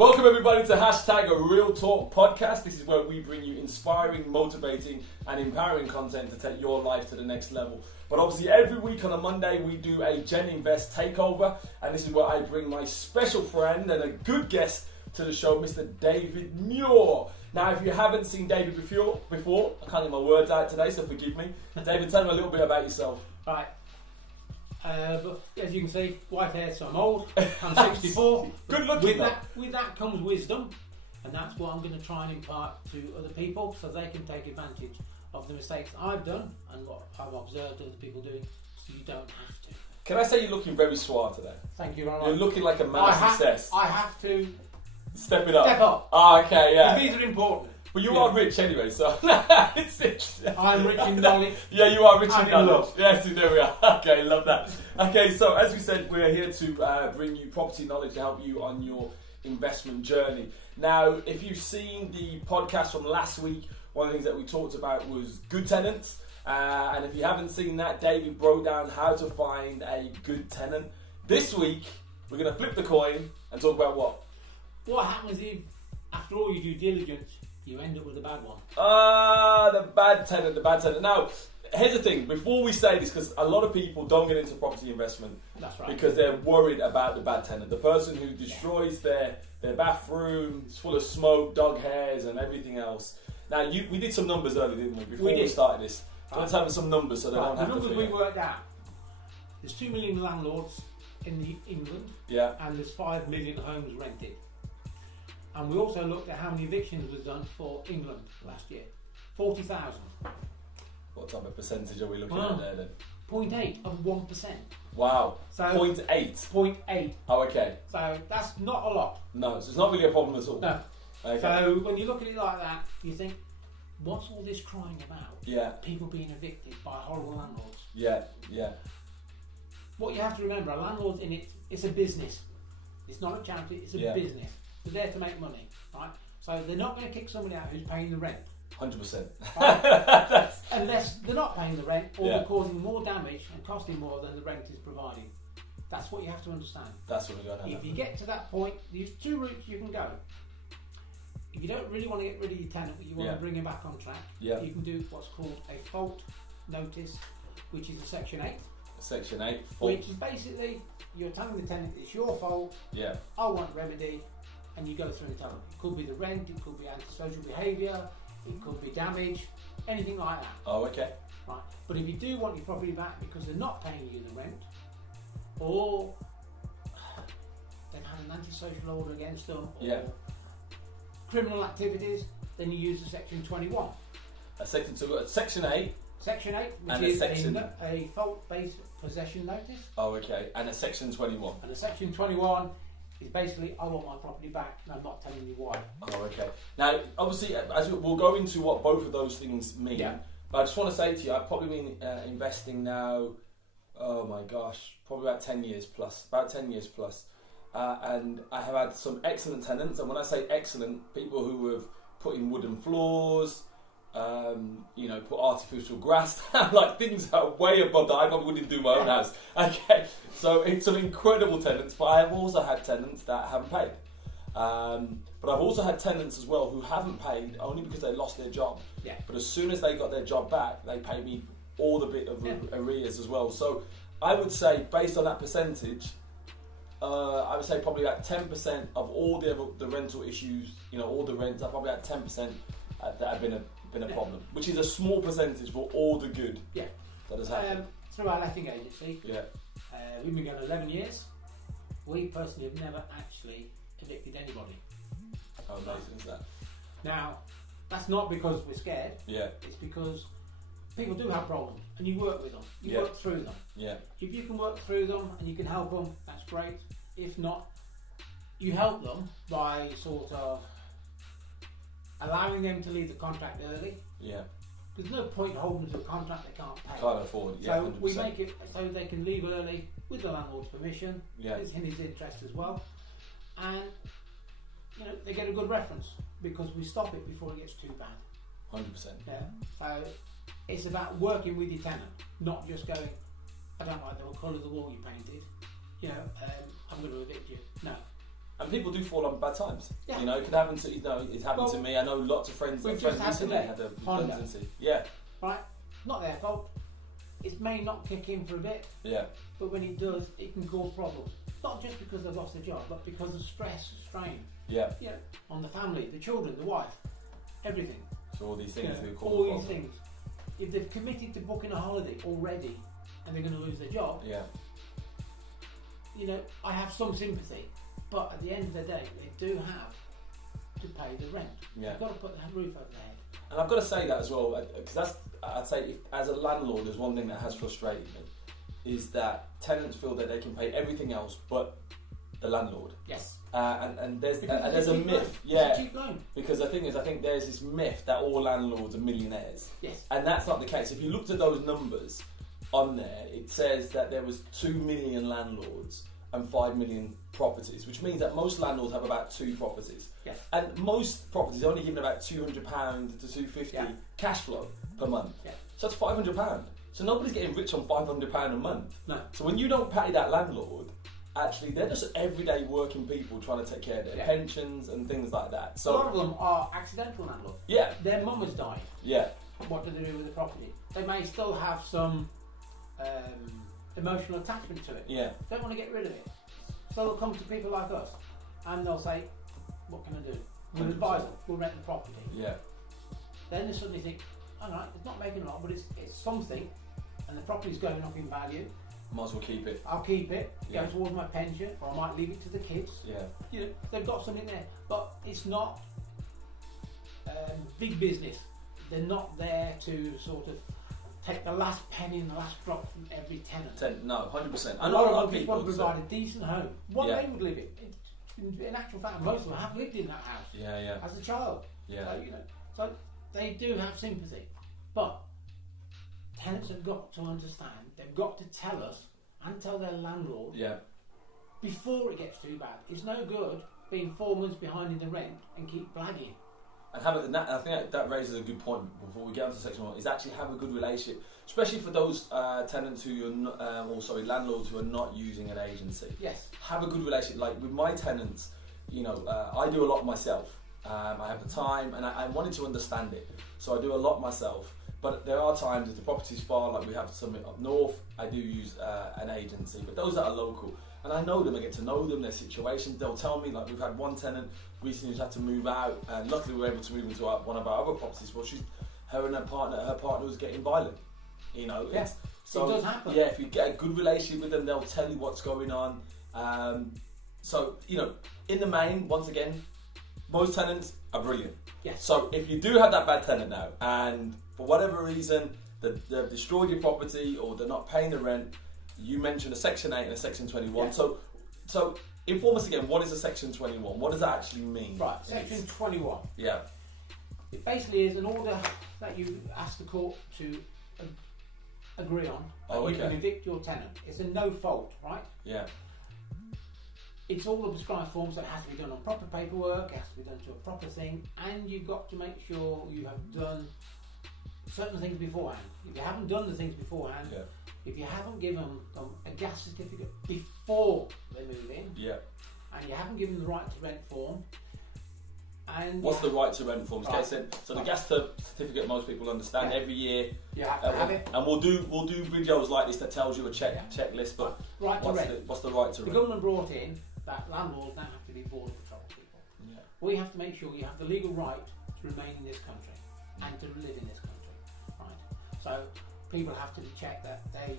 Welcome everybody to # a Real Talk podcast. This is where we bring you inspiring, motivating and empowering content to take your life to the next level. But obviously every week on a Monday we do a GenInvest Takeover, and this is where I bring my special friend and a good guest to the show, Mr. David Muir. Now if you haven't seen David before, I can't get my words out today, so forgive me. David, tell me a little bit about yourself. Right. But as you can see, white hair, so I'm old. I'm 64. Good looking. With that comes wisdom, and that's what I'm going to try and impart to other people so they can take advantage of the mistakes I've done and what I've observed other people doing, so you don't have to. Can I say you're looking very suave today? Thank you very much. You're looking like a man of success. I have to step it up. Step up. Oh, okay, yeah. These are important. But you are rich anyway, so I'm rich in knowledge. Yeah, you are rich in knowledge. Love. Yes, there we are. Okay, love that. Okay, so as we said, we're here to bring you property knowledge to help you on your investment journey. Now, if you've seen the podcast from last week, one of the things that we talked about was good tenants. And if you haven't seen that, David broke down how to find a good tenant. This week, we're going to flip the coin and talk about what? What happens if, after all your due diligence, you end up with a bad one? The bad tenant. Now, here's the thing, before we say this, because a lot of people don't get into property investment. That's right. Because they're worried about the bad tenant. The person who destroys their bathroom, it's full of smoke, dog hairs and everything else. Now, we did some numbers earlier, didn't we? Before we started this. So let's have some numbers so they don't have to The figure. numbers we worked out. There's 2 million landlords in England. Yeah. And there's 5 million homes rented. And we also looked at how many evictions was done for England last year. 40,000. What type of percentage are we looking at there then? 0.8 of 1%. Wow. So 0.8. 0.8. Oh, okay. So that's not a lot. No, so it's not really a problem at all. No. Okay. So when you look at it like that, you think, what's all this crying about? Yeah. People being evicted by horrible landlords. Yeah. What you have to remember, a landlord's in it, it's a business. It's not a charity, it's a business. They're there to make money, right? So they're not going to kick somebody out who's paying the rent. 100%. Right? Unless they're not paying the rent or they're causing more damage and costing more than the rent is providing. That's what you have to understand. That's what we're going to If you get to that point, there's 2 routes you can go. If you don't really want to get rid of your tenant, but you want to bring him back on track, you can do what's called a fault notice, which is a Section 8. Section 8, fault. Which is basically, you're telling the tenant it's your fault, I want a remedy, and you go through and tell them. It could be the rent, it could be antisocial behaviour, it could be damage, anything like that. Oh, okay. Right. But if you do want your property back because they're not paying you the rent, or they've had an antisocial order against them, or criminal activities, then you use the Section 21. Section 8. Section 8, which and is a fault-based possession notice. Oh, okay. And a Section 21. And a Section 21 is basically, I want my property back and I'm not telling you why. Oh, okay. Now, obviously, we'll go into what both of those things mean. Yeah. But I just want to say to you, I've probably been investing now, oh my gosh, probably about 10 years plus. And I have had some excellent tenants. And when I say excellent, people who have put in wooden floors, put artificial grass down, like things that are way above that I probably wouldn't do my own house. Okay, so it's some incredible tenants, but I have also had tenants that haven't paid. But I've also had tenants as well who haven't paid only because they lost their job. Yeah. But as soon as they got their job back, they paid me all the bit of arrears as well. So I would say, based on that percentage, I would say probably like 10% of all the rental issues, all the rents, I probably had 10% that have been a problem, which is a small percentage for all the good that has happened. Through our letting agency, we've been going 11 years. We personally have never actually evicted anybody. How amazing is that? Now, that's not because we're scared. Yeah. It's because people do have problems, and you work with them. You work through them. Yeah. If you can work through them and you can help them, that's great. If not, you help them by sort of allowing them to leave the contract early. Yeah. There's no point holding them to a contract they can't pay. Can't afford. Yeah. So 100%. we make it so they can leave early with the landlord's permission. Yeah. It's in his interest as well, and they get a good reference because we stop it before it gets too bad. 100%. Yeah. So it's about working with your tenant, not just going, I don't like the colour of the wall you painted. I'm going to evict you. No. And people do fall on bad times. Yeah. You know, it can happen to it's happened to me. I know lots of friends. We've friends just recently had a redundancy. Yeah. Right. Not their fault. It may not kick in for a bit. Yeah. But when it does, it can cause problems. Not just because they've lost their job, but because of stress, strain. Yeah. Yeah. On the family, the children, the wife, everything. So all these things do cause all these things. If they've committed to booking a holiday already, and they're going to lose their job. Yeah. You know, I have some sympathy. But at the end of the day, they do have to pay the rent. Yeah. You've got to put the roof over their head. And I've got to say that as well, because I'd say, as a landlord, there's one thing that has frustrated me, is that tenants feel that they can pay everything else but the landlord. Yes. And there's a myth, It's a cheap loan. Because the thing is, I think there's this myth that all landlords are millionaires. Yes. And that's not the case. If you looked at those numbers on there, it says that there was 2 million landlords and 5 million properties, which means that most landlords have about 2 properties. Yes. And most properties are only given about £200 to £250 cash flow per month. Yeah. So that's £500. So nobody's getting rich on £500 a month. No. So when you don't pay that landlord, actually they're just everyday working people trying to take care of their pensions and things like that. So a lot of them are accidental landlords. Yeah. Their mum has died. Yeah. What do they do with the property? They may still have some emotional attachment to it. Yeah. Don't want to get rid of it. So they'll come to people like us and they'll say, what can I do? We'll 100%. advise them, we'll rent the property. Yeah. Then they suddenly think, alright, it's not making a lot, but it's something, and the property's going up in value. Might as well keep it. I'll keep it, Yeah. go towards my pension, or I might leave it to the kids. Yeah. You know, they've got something there, but it's not big business. They're not there to sort of take the last penny and the last drop from every tenant. No, 100%. A lot of them just want to provide a decent home. What Yeah. they would live in actual fact, most of them have lived in that house Yeah. as a child. Yeah. So, you know, so they do have sympathy, but tenants have got to understand. They've got to tell us and tell their landlord before it gets too bad. It's no good being 4 months behind in the rent and keep blagging. And I think that raises a good point before we get on to section 1, is actually have a good relationship, especially for those tenants who are not, landlords who are not using an agency. Yes. Have a good relationship. Like with my tenants, you know, I do a lot myself. I have the time and I wanted to understand it. So I do a lot myself. But there are times if the property's far, like we have something up north, I do use an agency. But those that are local, and I know them, I get to know them, their situations. They'll tell me, like we've had one tenant recently who's had to move out, and luckily we were able to move into one of our other properties. Well, her partner was getting violent. You know, so it does happen. Yeah, if you get a good relationship with them, they'll tell you what's going on. So you know, in the main, once again, most tenants are brilliant. Yes. So if you do have that bad tenant now, and for whatever reason they've destroyed your property or they're not paying the rent, you mentioned a Section 8 and a Section 21. Yeah. So inform us again, what is a Section 21? What does that actually mean? Right, Section 21. Yeah. It basically is an order that you ask the court to agree on. You can evict your tenant. It's a no fault, right? Yeah. It's all the prescribed forms, so it has to be done on proper paperwork, it has to be done to a proper thing, and you've got to make sure you have done certain things beforehand. If you haven't done the things beforehand, if you haven't given them a gas certificate before they move in, and you haven't given them the right to rent form, and what's the right to rent form? Right. So the gas certificate, most people understand. Every year you have to have it, and we'll do videos like this that tells you a checklist. But right to rent. What's the right to rent? The government brought in that landlords don't have to be border patrol people. Yeah. We have to make sure you have the legal right to remain in this country and to live in this country, right? So people have to check that they've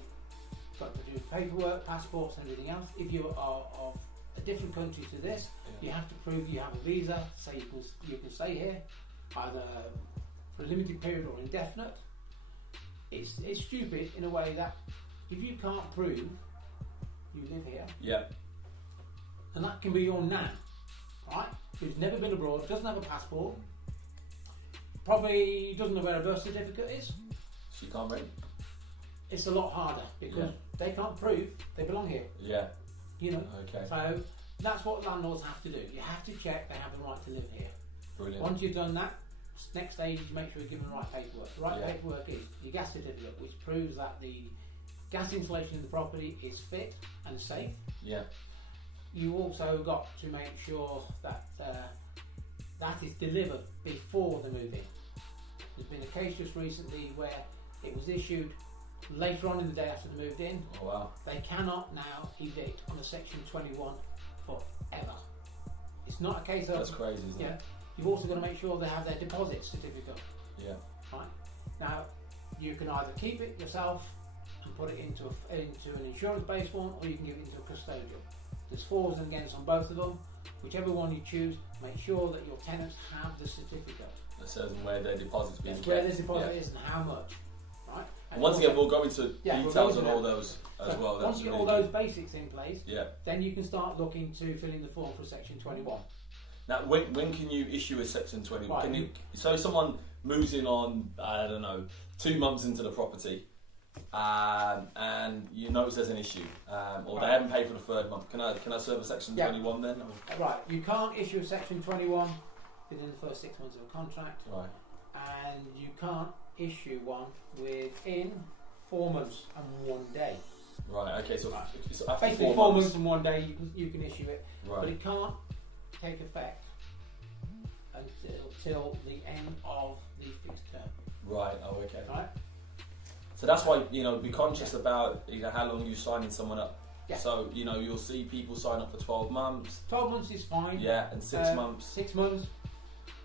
got to do paperwork, passports and everything else. If you are of a different country to this, you have to prove you have a visa, so you can stay here, either for a limited period or indefinite. It's stupid in a way that if you can't prove you live here, and that can be your nan, right? Who's never been abroad, doesn't have a passport, probably doesn't know where a birth certificate is. She can't rent. It's a lot harder because they can't prove they belong here. Yeah. You know. Okay. So that's what landlords have to do. You have to check they have the right to live here. Brilliant. Once you've done that, next stage is to make sure you give them the right paperwork. The right paperwork is your gas certificate, which proves that the gas installation in the property is fit and safe. Yeah. you also got to make sure that that is delivered before the move-in. There's been a case just recently where it was issued later on in the day after they moved in. Oh wow. They cannot now evict on a Section 21 forever. It's not a case of... That's crazy, isn't it? You've also got to make sure they have their deposit certificate. Yeah. Right. Now, you can either keep it yourself and put it into an insurance-based one, or you can give it into a custodial. There's fors and against on both of them. Whichever one you choose, make sure that your tenants have the certificate. That says where their deposit's being kept. Where their deposit is and how much. Right. And once again, we'll go into details on all those as well. Once you get all those basics in place, yeah, then you can start looking to fill in the form for Section 21. Now, when can you issue a Section 21? Right. Can you, so someone moves in on, I don't know, 2 months into the property, and you notice there's an issue, or they haven't paid for the 3rd month. Can I serve a Section 21 then? Or? Right. You can't issue a Section 21 within the first 6 months of a contract. Right. And you can't issue one within 4 months and 1 day. Right. Okay. So after basically 4 months and 1 day, you can issue it, right. But it can't take effect until the end of the fixed term. Right. Oh, okay. Right. So that's why be conscious about how long you're signing someone up. Yeah. So you'll see people sign up for 12 months. 12 months is fine. Yeah, and 6 months. 6 months.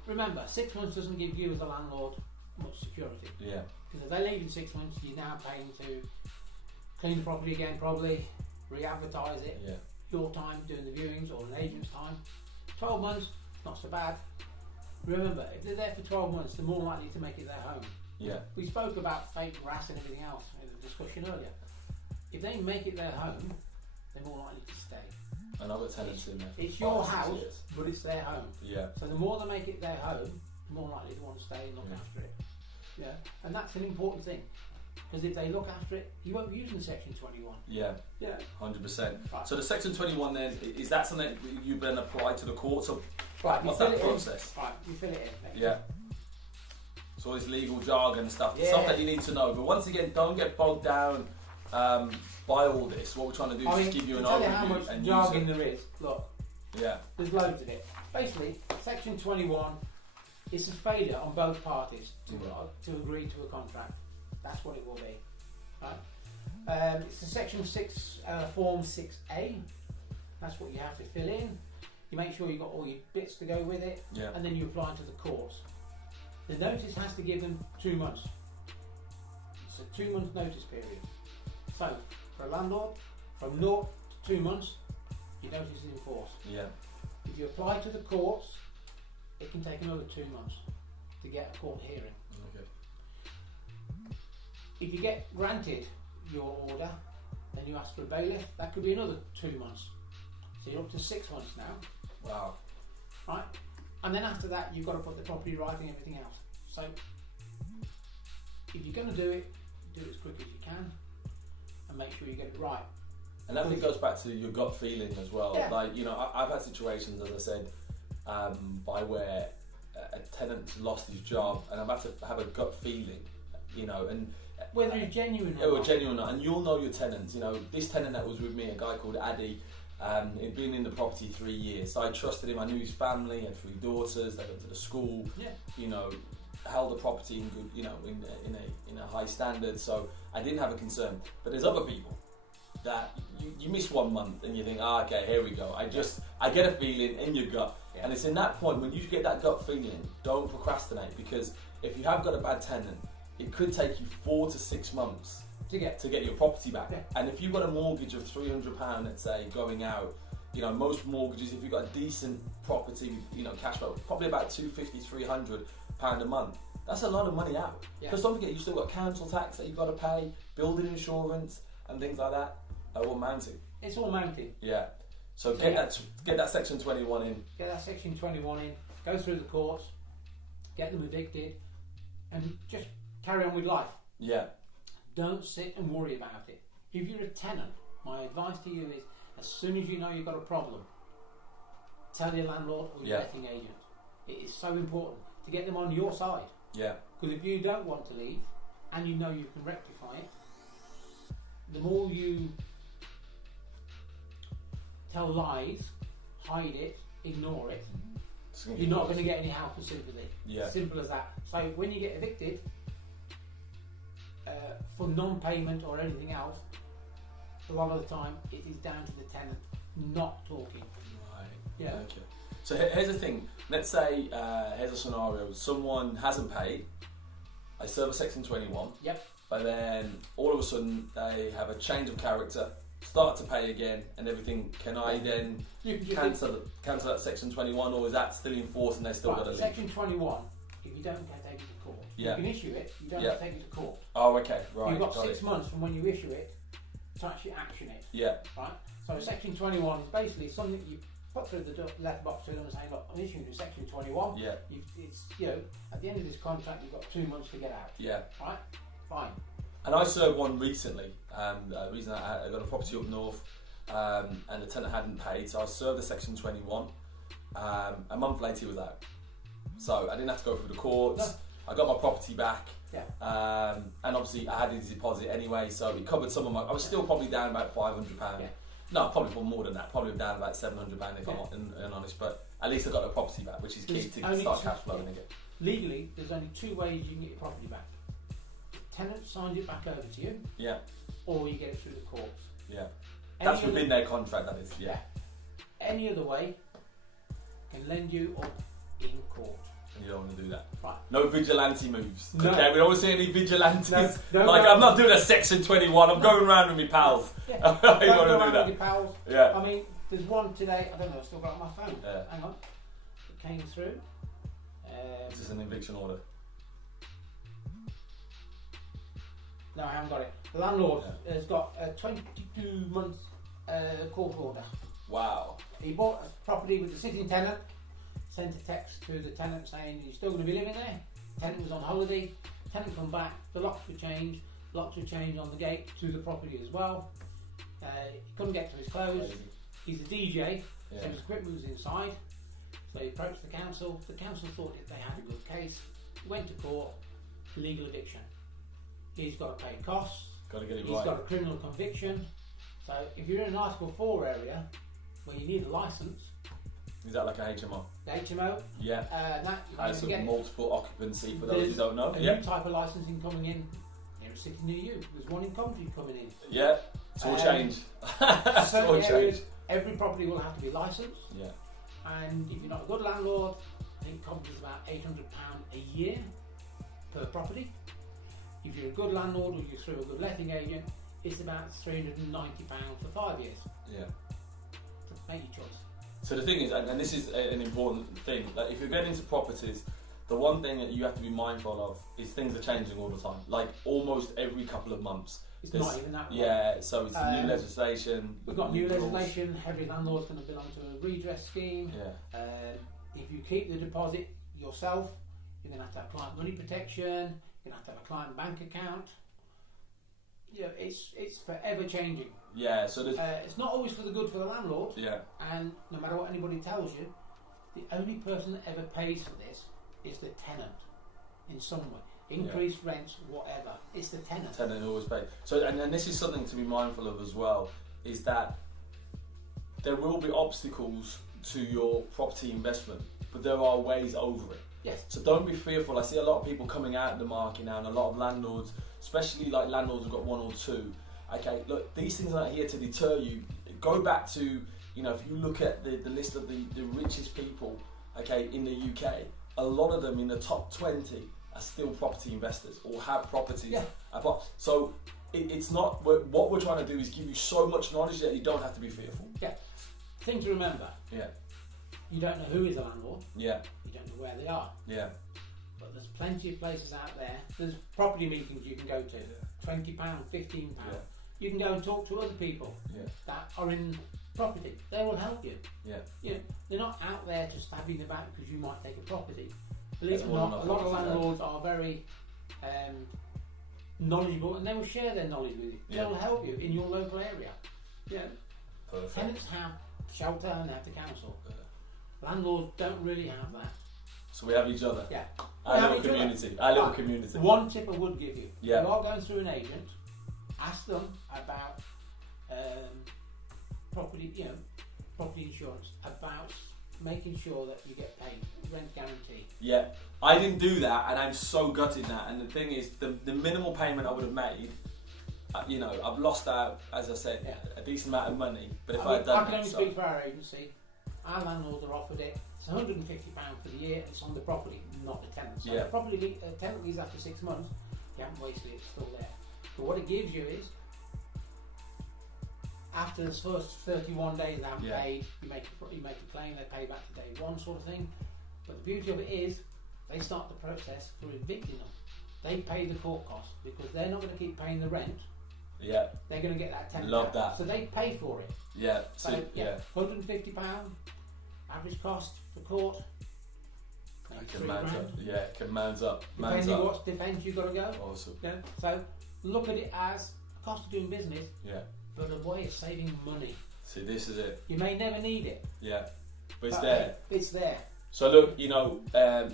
Remember, 6 months doesn't give you as a landlord much security. Yeah. Because if they leave in 6 months, you're now paying to clean the property again, probably re-advertise it. Yeah. Your time doing the viewings or an agent's time. 12 months, not so bad. Remember, if they're there for 12 months, they're more likely to make it their home. Yeah. We spoke about fake grass and everything else in the discussion earlier. If they make it their home, they're more likely to stay. And I've got tenants in there. It's your house, but it's their home. Yeah. So the more they make it their home, the more likely they want to stay and look after it. Yeah. And that's an important thing. Because if they look after it, you won't be using Section 21. Yeah. Yeah. 100%. Right. So the Section 21 then, is that something that you've been applied to the courts? Or right. what's that process? Right. You fill it in. Yeah. So all this legal jargon and stuff, yeah. Stuff that you need to know. But once again, don't get bogged down by all this. What we're trying to do is just give you an overview. Tell you how much jargon there is. Look. Yeah. There's loads of it. Basically, Section 21 is a failure on both parties to agree to a contract. That's what it will be. Right? It's a Section 6, Form 6A. That's what you have to fill in. You make sure you've got all your bits to go with it, and then you apply to the courts. The notice has to give them 2 months. It's a 2 month notice period. So, for a landlord, from 0 to 2 months, your notice is in force. Yeah. If you apply to the courts, it can take another 2 months to get a court hearing. Okay. If you get granted your order, then you ask for a bailiff, that could be another 2 months. So you're up to 6 months now. Wow. Right? And then after that, you've got to put the property right and everything else. So, if you're going to do it as quick as you can, and make sure you get it right. And I think it goes back to your gut feeling as well. Yeah. Like, I've had situations, as I said, by where a tenant's lost his job, and I've had to have a gut feeling, and whether it's genuine or genuine or not, and you'll know your tenants. This tenant that was with me, a guy called Addy, he'd been in the property 3 years. So I trusted him. I knew his family, he had 3 daughters. They went to the school. Yeah. Held the property in good, in a high standard. So I didn't have a concern. But there's other people that you miss 1 month and you think, okay, here we go. I get a feeling in your gut, and it's in that point when you get that gut feeling. Don't procrastinate, because if you have got a bad tenant, it could take you 4 to 6 months to get your property back. Yeah. And if you've got a mortgage of £300, let's say, going out, most mortgages, if you've got a decent property, cash flow, probably about £250, £300 a month. That's a lot of money out. Because don't forget, you've still got council tax that you've got to pay, building insurance, and things like that. They're all mounted. It's all mounted. Yeah. So get that Section 21 in. Get that Section 21 in. Go through the courts. Get them evicted, and just carry on with life. Yeah. Don't sit and worry about it. If you're a tenant, my advice to you is, as soon as you know you've got a problem, tell your landlord or your letting agent. It is so important to get them on your side. Yeah. Because if you don't want to leave, and you know you can rectify it, the more you tell lies, hide it, ignore it, you're not going to get any help or sympathy. Yeah. Simple as that. So when you get evicted for non-payment or anything else, a lot of the time it is down to the tenant not talking. Right. Yeah. Okay. So here's the thing. Let's say here's a scenario. Someone hasn't paid. I serve a Section 21. Yep. But then all of a sudden they have a change of character, start to pay again, and everything. Can I then cancel that Section 21, or is that still in force and they still got to leave? Section 21. If you don't take it to court, you can issue it. You don't have to take it to court. Oh, okay, right. You've got 6 months from when you issue it to actually action it. Yeah. Right. So Section 21 is basically something you put through the letterbox to them and say, look, I'm issuing you Section 21. Yeah. It's at the end of this contract you've got 2 months to get out. Yeah. Right. Fine. And I served one recently. The reason I got a property up north, and the tenant hadn't paid, so I served the Section 21. A month later, he was out. So I didn't have to go through the courts. No. I got my property back. Yeah. And obviously I had his deposit anyway, so it covered some of my. I was still probably down about £500. Yeah. No, probably more than that. Probably down about £700 if I'm honest. But at least I got the property back, which is key to start cash flowing again. Legally, there's only 2 ways you can get your property back. The tenant signs it back over to you. Yeah. Or you get it through the courts. Yeah. That's within their contract, that is. Yeah. Any other way can lend you up in court. And you don't want to do that. Right. No vigilante moves. No. Okay, we don't want to see any vigilantes. No, I'm not doing a Section 21. I'm going around with my pals. Yeah. I don't want to do that. With your pals. Yeah. I mean, there's one today. I don't know. I still got it on my phone. Yeah. Hang on. It came through. This is an eviction order. No, I haven't got it. The landlord has got a 22 month court order. Wow. He bought a property with the sitting tenant, sent a text to the tenant saying you're still going to be living there. Tenant was on holiday. Tenant come back. The locks were changed. Locks were changed on the gate to the property as well. He couldn't get to his clothes. He's a DJ, so his equipment was inside. So he approached the council. The council thought that they had a good case. He went to court. Illegal eviction. He's got to pay costs. Got to get it right. He's got a criminal conviction. So if you're in an Article 4 area where you need a licence. Is that like a HMO? The HMO? Yeah. House of multiple occupancy for those who don't know. A new type of licensing coming in. Near a city near you. There's one in Coventry coming in. Yeah. It's all changed. It's all changed. Every property will have to be licensed. Yeah. And if you're not a good landlord, I think Coventry's about £800 a year per property. If you're a good landlord or you're through a good letting agent, it's about £390 for 5 years. Yeah. So make your choice. So the thing is, and this is an important thing, that if you're getting into properties, the one thing that you have to be mindful of is things are changing all the time. Like almost every couple of months. It's not even that way. Yeah, so it's new legislation. We've got new legislation. Every landlord's going to belong to a redress scheme. Yeah. If you keep the deposit yourself, you're going to have client money protection. You're going to have a client bank account. Yeah, it's forever changing. Yeah, so it's not always for the good for the landlord. Yeah. And no matter what anybody tells you, the only person that ever pays for this is the tenant in some way. Increased rents, whatever. It's the tenant. Tenant always pays. So, and this is something to be mindful of as well, is that there will be obstacles to your property investment, but there are ways over it. Yes. So don't be fearful. I see a lot of people coming out of the market now, and a lot of landlords, especially like landlords who've got one or two. Okay, look, these things aren't here to deter you. Go back to, if you look at the list of the richest people, okay, in the UK, a lot of them in the top 20 are still property investors or have properties. Yeah. So it's not, what we're trying to do is give you so much knowledge that you don't have to be fearful. Yeah. Thing to remember. Yeah. You don't know who is a landlord. Yeah. You don't know where they are. Yeah. But there's plenty of places out there. There's property meetings you can go to. £20, £15. Yeah. You can go and talk to other people that are in property. They will help you. Yeah. They're not out there to stab you in the back because you might take a property. Believe it or not, a lot of landlords are very knowledgeable, and they will share their knowledge with you. They will help you in your local area. Yeah. Perfect. Tenants have shelter and they have the council. Landlords don't really have that. So we have each other. Yeah. Our little community. One tip I would give you. Yeah. If you are going through an agent, ask them about property, property insurance about making sure that you get paid, rent guarantee. Yeah, I didn't do that, and I'm so gutted now. And the thing is, the minimal payment I would have made, you know, I've lost out, as I said, a decent amount of money. But if I had done I can only speak for our agency. Our landlords are offered it. It's £150 for the year. It's on the property, not the tenant. So the property tenant leaves after 6 months. You haven't wasted it; it's still there. But what it gives you is, after the first 31 days they haven't paid, you make a claim, they pay back to day one, sort of thing. But the beauty of it is, they start the process for evicting them. They pay the court costs because they're not going to keep paying the rent. Yeah. They're going to get that tenant. Love that. So they pay for it. Yeah. So £150 average cost for court. Can mount up. Yeah, can mount up. Depending on what defence you've got to go. Awesome. Yeah. So look at it as a cost of doing business. Yeah. But a way of saving money. See, this is it. You may never need it. Yeah. But it's there. It's there. So look, you know,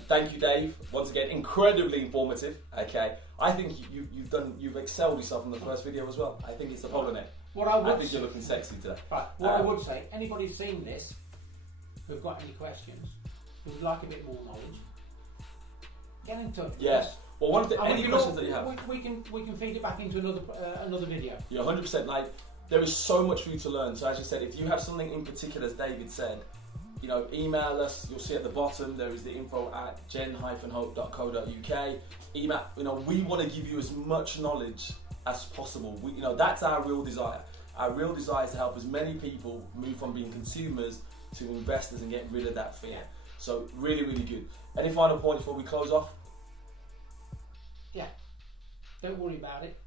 thank you, Dave. Once again, incredibly informative. Okay, I think you've excelled yourself in the first video as well. I think it's the whole in it. I think you're looking sexy today. Right. What I would say, anybody who's seen this, who've got any questions, who'd like a bit more knowledge, get in touch. Yes. Well, one of the any questions that you have, we can feed it back into another video. Yeah, 100%. Like, there is so much for you to learn. So as you said, if you have something in particular, as David said, you know, email us. You'll see at the bottom there is the info at gen-hope.co.uk. Email. You know, we want to give you as much knowledge as possible. You know, that's our real desire. Our real desire is to help as many people move from being consumers to investors and get rid of that fear. So really, really good. Any final points before we close off? Yeah. Don't worry about it.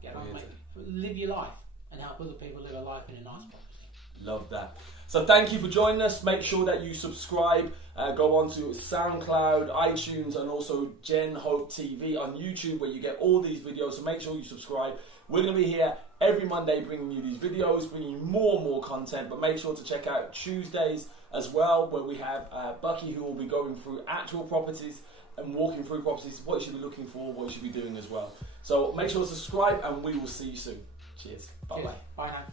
Get on, mate. Live your life and help other people live a life in a nice property. Love that. So thank you for joining us. Make sure that you subscribe. Go on to SoundCloud, iTunes, and also GenHope TV on YouTube, where you get all these videos. So make sure you subscribe. We're going to be here every Monday bringing you these videos, bringing you more and more content. But make sure to check out Tuesdays as well, where we have Bucky, who will be going through actual properties and walking through properties, what you should be looking for, what you should be doing as well. So make sure to subscribe, and we will see you soon. Cheers. Bye-bye. Bye now.